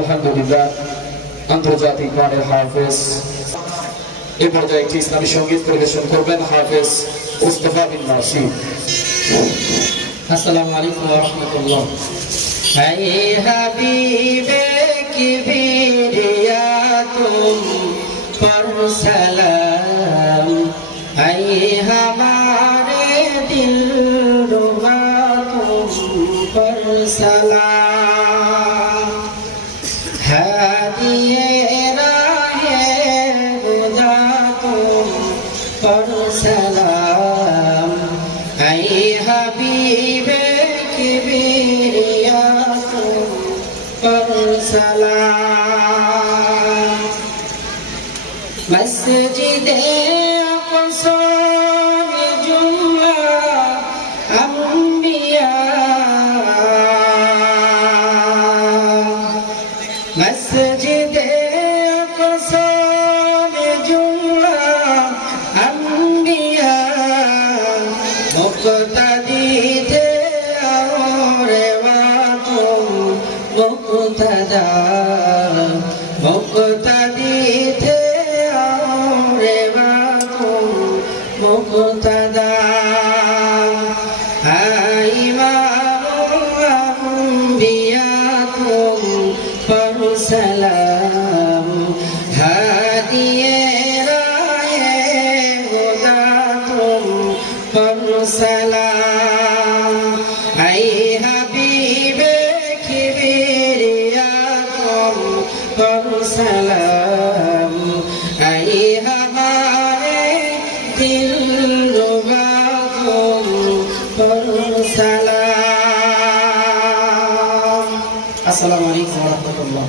আলহামদুলিল্লাহ আন্তর্জাতিক মানের হাফেজ এই পর্যায়ে একটি ইসলামী সঙ্গীত পরিবেশন করবেন হাফেজ মুস্তাফা বিন নাসির। আসসালামু আলাইকুম ওয়া রাহমাতুল্লাহ। হায় হাবিবে কিবরিয়া তুম पर सलाम, हाय हमारे दिल रुबा तुम पर सलाम, हादिए राहे खुदा तुम पर सलाम, हाय हबीबे किबरिया तुम पर सलाम। मस्जिदे अक़सा में जुम्मा अंबिया, मस्जिदे अक़सा में जुम्मा अंबिया, मुक़्तदी थे और तुम मुक़्तदा, मुक़्तदी थे मुक़्तदा, इमामुल अंबिया तुम पर सलाम, हादिए राहे खुदा तुम पर सलाम, ऐ हबीबे किबरिया तुम पर सलाम, ऐ दिलरुबा तुम पर सलाम। अस्सलामु अलैकुम व रहमतुल्लाह।